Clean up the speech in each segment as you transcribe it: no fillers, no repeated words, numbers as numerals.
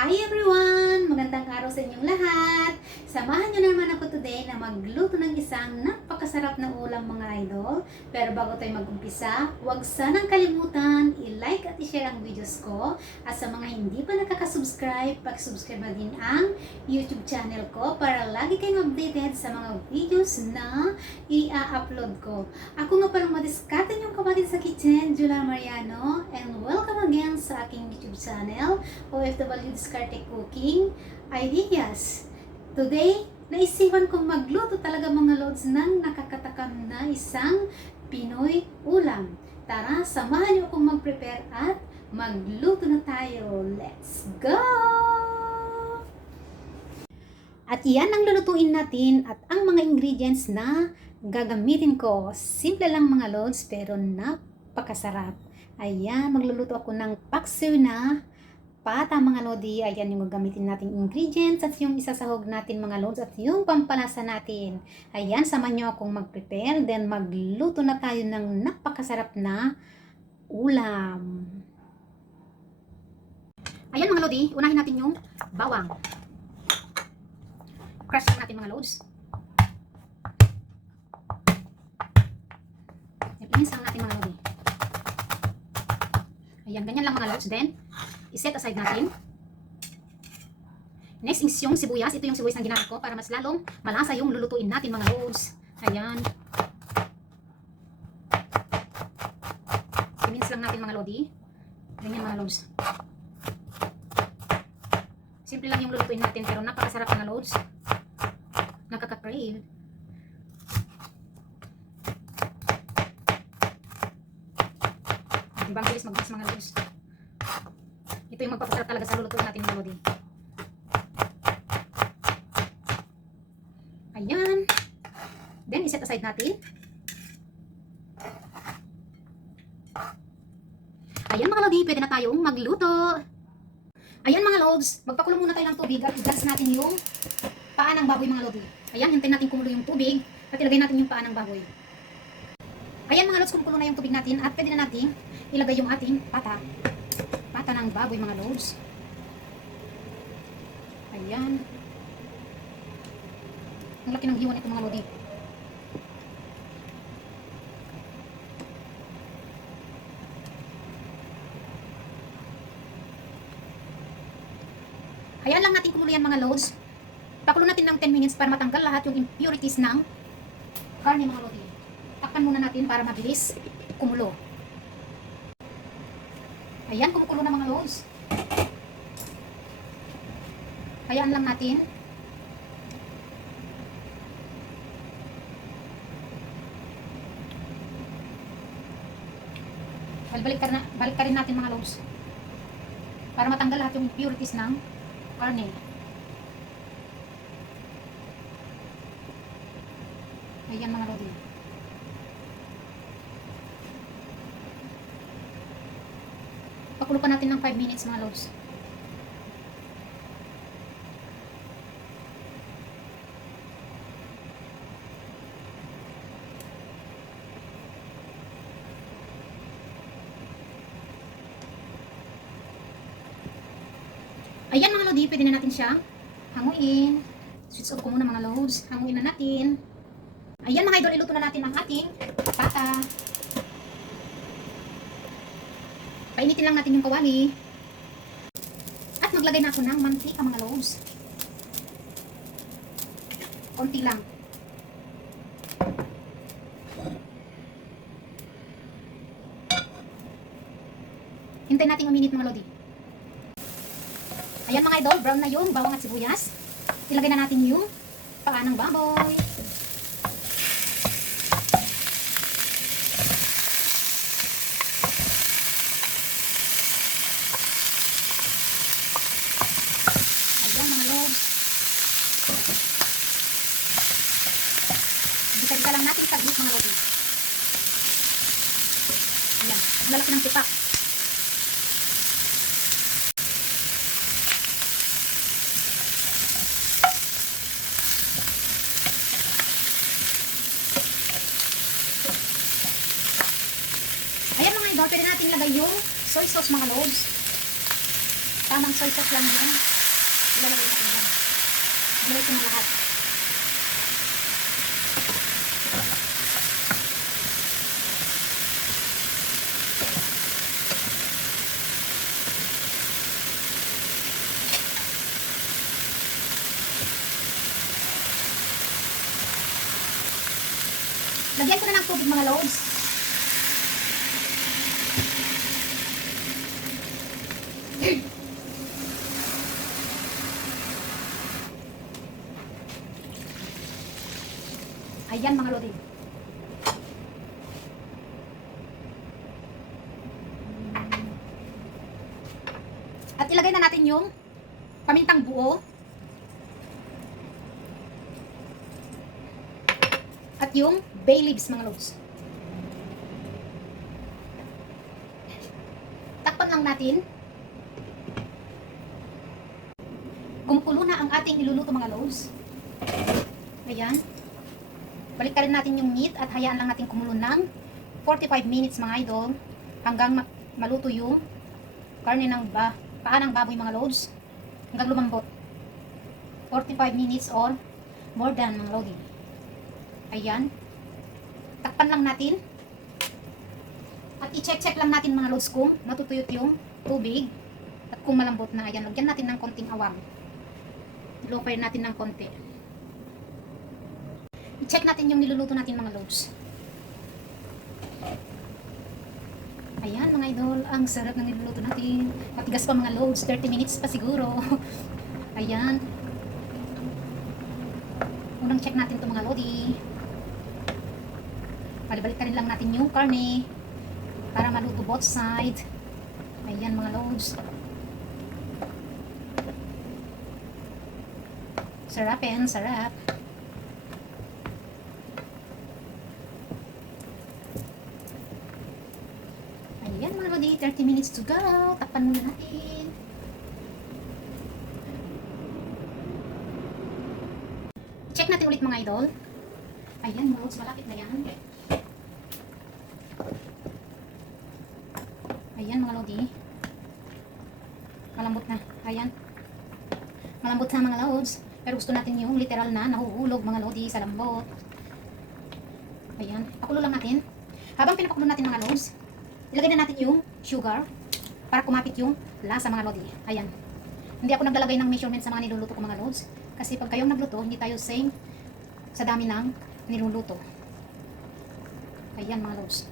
Hi everyone! Magandang araw sa inyong lahat! Samahan nyo naman ako today na magluto ng isang napakasarap na ulam mga idol. Pero bago tayo mag-umpisa, huwag sanang kalimutan i-like at i-share ang videos ko. At sa mga hindi pa nakaka-subscribe, pag-subscribe na din ang YouTube channel ko para lagi kayong updated sa mga videos na i-upload ko. Ako nga palang madiskarte niyong kapatid sa kitchen, Julia Mariano, and welcome again sa aking YouTube channel, OFW Diskarte Cooking Ideas. Today, naisipan kong magluto talaga mga lods ng nakakatakam na isang Pinoy ulam. Tara, samahan niyo akong mag-prepare at magluto na tayo. Let's go! At iyan ang lulutuin natin at ang mga ingredients na gagamitin ko. Simple lang mga lods pero napakasarap. Ayan, magluluto ako ng paksiw na pata mga lodi. Ayan yung gagamitin nating ingredients at yung isasahog natin mga lods at yung pampalasa natin. Ayan, samahan nyo akong mag-prepare then magluto na tayo ng napakasarap na ulam. Ayan mga lodi, unahin natin yung bawang. Crush lang natin mga lods. Inis lang natin mga lodi. Ayan, ganyan lang mga lods. Then i-set aside natin. Next is yung sibuyas. Ito yung sibuyas na ginamit ko para mas lalong malasa yung lulutuin natin mga lods. Ayan. I-mince lang natin mga lodi. Ganyan mga lods. Simple lang yung lulutuin natin pero napakasarap mga lods. Nakaka-crave. Diba ang bilis mag-mix mga lods? Ito yung magpapasarap talaga sa lulutuin natin mga lodi. Ayan. Then, iset aside natin. Ayan mga lodi, pwede na tayong magluto. Ayan mga lods, magpakulo muna tayo ng tubig at i-gas natin yung paa ng baboy mga lodi. Ayan, hintayin natin kumulo yung tubig at ilagay natin yung paa ng baboy. Ayan mga lods, kumukulo na yung tubig natin at pwede na natin ilagay yung ating pata ng baboy mga lods. Ayan. Ang laki ng hiwa nito mga lodi. Hayaan lang natin kumulo yan mga lods. Pakulo natin ng 10 minutes para matanggal lahat yung impurities ng karne mga lodi. Takpan muna natin para mabilis kumulo. Ayan, kumukulo na mga lods. Hayaan lang natin. Balik ka rin natin mga lods. Para matanggal lahat yung impurities ng karne. Ayan mga lodi. Pakulo pa natin ng 5 minutes mga lods. Ayan mga lodi, pwede na natin siyang hanguin. Switch off ko muna mga lods. Hanguin na natin. Ayan mga idol, iluto na natin ang ating pata. Painitin lang natin yung kawali. At maglagay na ako ng mantika mga lods. Konti lang. Hintayin natin uminit mga lodi. Ayan mga idol, brown na yung bawang at sibuyas. Ilagay na natin yung paa ng baboy. Ayan mga lods. Bisa-bisa lang natin taglit mga lodi. Ayan, ang lalaki ng tipak. Ayan mga idol, pwede natin lagay yung soy sauce mga lods. Tamang soy sauce lang yan. Ilalagay natin yan. Ilalagay ko na lahat. Lagyan ko na ng tubig mga loads. Ayan mga lodi. At ilagay na natin yung pamintang buo. At yung bay leaves mga lods. Takpan lang natin. Kumukulo na ang ating niluluto mga lods. Ayan. Balik rin natin yung meat at hayaan lang natin kumulo ng 45 minutes mga idol hanggang maluto yung karne ng paa ng baboy mga loads hanggang lumambot. 45 minutes or more than mga lodi. Ayan. Takpan lang natin. At i-check lang natin mga loads kung natutuyot yung tubig at kung malambot na. Ayan. Lagyan natin ng konting awang. Low fire natin ng konti. I-check natin yung niluluto natin mga loads. Ayan mga idol, ang sarap ng niluluto natin. Matigas pa mga loads, 30 minutes pa siguro. Ayan. Unang check natin ito mga lodi. Balibalik rin lang natin yung karne para maluto both side. Ayan mga loads. Sarapin, sarap. Ayan mga lodi, 30 minutes to go. Takpan muna natin. Check natin ulit mga idol. Ayan mga lods, malapit na yan. Ayan mga lodi. Malambot na. Ayan. Malambot na mga lods. Pero gusto natin yung literal na nahuhulog mga lodi sa lambot. Ayan. Pakulo lang natin. Habang pinapakulo natin mga lods, ilagay na natin yung sugar para kumapit yung lasa mga lodi. Ayan. Hindi ako naglalagay ng measurement sa mga niluluto ko mga lods. Kasi pag kayong nagluto, hindi tayo same sa dami ng niluluto. Ayan mga lods.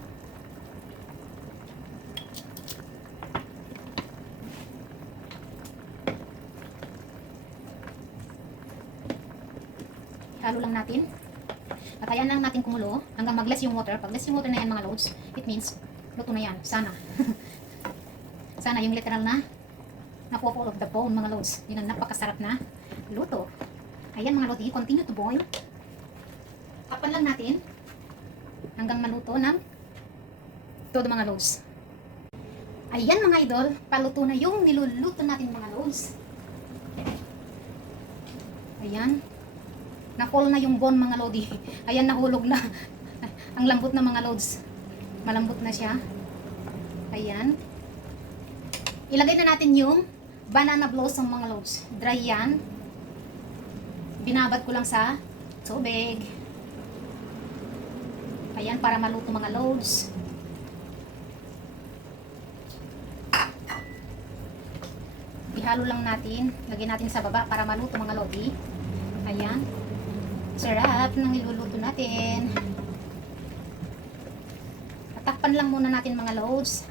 Halo lang natin. At ayan lang natin kumulo hanggang mag-less yung water. Pag less yung water na yan mga lods, it means luto na yan. Sana. Sana yung literal na napo-fall of the bone mga lods. Yun ang napakasarap na luto. Ayan mga lodi, continue to boil. Tapan lang natin hanggang maluto ng todo mga lods. Ayan mga idol, paluto na yung niluluto natin mga lods. Ayan. Na-fall na yung bone mga lodi. Ayan, nahulog na. Ang lambot na mga lods. Malambot na siya. Ayan. Ilagay na natin yung banana blossom mga lods. Dry yan. Binabad ko lang sa tubig. Ayan, para maluto mga lods. Ihalo lang natin. Lagyan natin sa baba para maluto mga lodi. Ayan. Sarap ng iluluto natin. Tatakpan lang muna natin mga loads.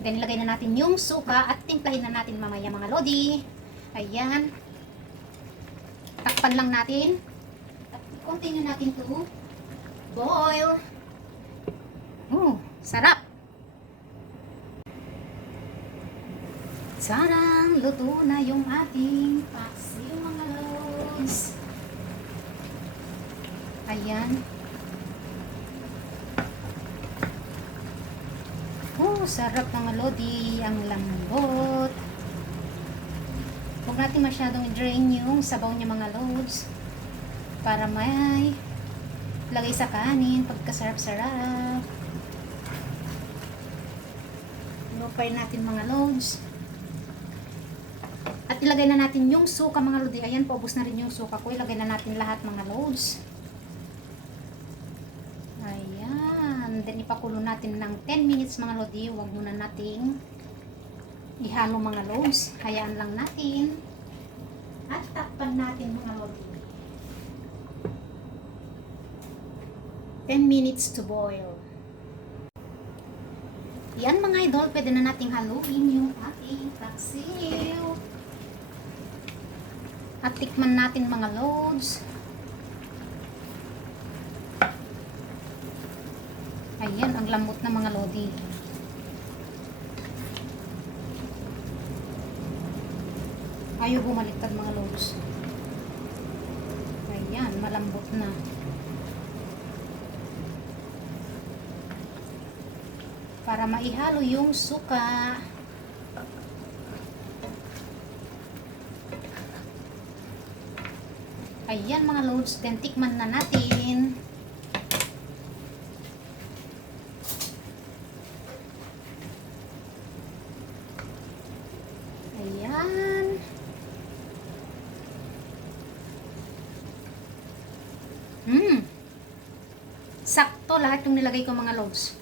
Then ilagay na natin yung suka at timplahin na natin mamaya mga lodi. Ayan. Takpan lang natin. At continue natin to boil. Sarap. Sarang luto na yung ating paksiw mga loads. Ayan. Sarap mga lodi. Ang lambot. Huwag natin masyadong i-drain yung sabaw niya mga loads. Para may lagay sa kanin. Pagkasarap-sarap. Lupay natin mga loads. At ilagay na natin yung suka mga lodi. Ayan, paubos na rin yung suka ko. Ilagay na natin lahat mga loads. Ayan. Then ipakulo natin ng 10 minutes mga lodi. Huwag muna nating ihalo mga loads. Hayaan lang natin. At takpan natin mga lodi. 10 minutes to boil. Yan mga idol, pwede na nating haluin yung ating paksiw. At tikman natin mga loads. Ayan, ang lambot na mga lodi. Ayaw bumaliktad mga loads. Ayan, malambot na. Para maihalo yung suka. Ayan mga loads, then tikman na natin. Ayan. Sakto lahat yung nilagay ko mga loads.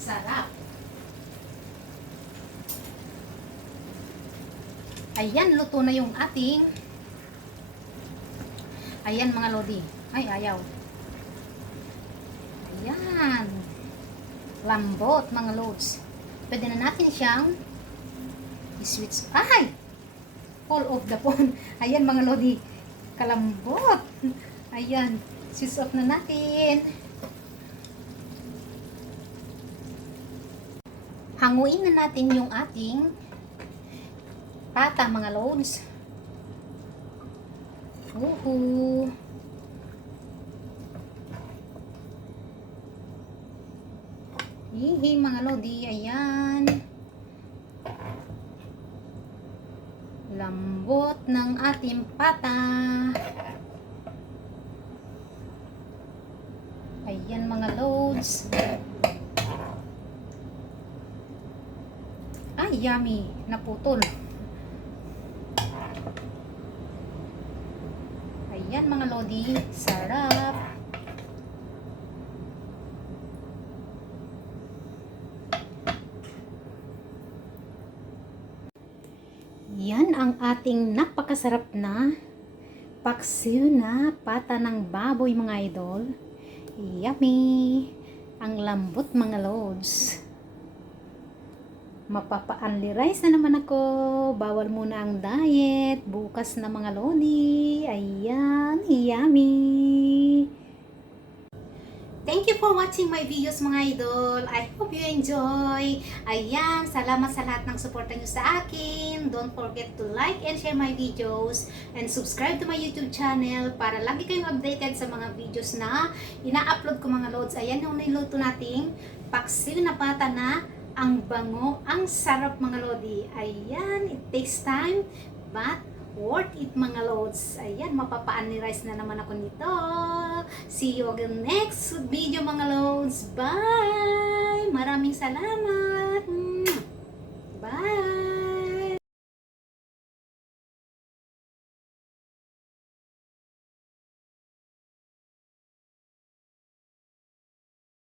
Sarap. Ayan, luto na yung ating. Ayan mga lodi. Ay, ayaw. Ayan. Lambot mga loads. Pwede na natin siyang i-switch. Ay! All of the phone. Ayan mga lodi. Kalambot. Ayan. Switch off na natin. Hanguin na natin yung ating pata mga loads. Uhu. Hihi mga lodi, ayan. Lambot ng ating pata. Ayan mga loads. Ay, yummy. Naputol. Ayan mga lodi. Sarap. Yan ang ating napakasarap na paksiw na pata ng baboy mga idol. Yummy. Ang lambot mga loads. Mapapa-only rice na naman ako. Bawal muna ang diet. Bukas na mga lodi. Ayan, yummy. Thank you for watching my videos mga idol. I hope you enjoy. Ayan, salamat sa lahat ng suporta nyo sa akin. Don't forget to like and share my videos. And subscribe to my YouTube channel para lagi kayong updated sa mga videos na ina-upload ko mga loads. Ayan yung niluto nating paksiw na pata na ang bango, ang sarap mga lodi. Ayan, it takes time but worth it mga loads. Ayan, mapapa-unrice na naman ako nito. See you again next video mga loads. Bye! Maraming salamat!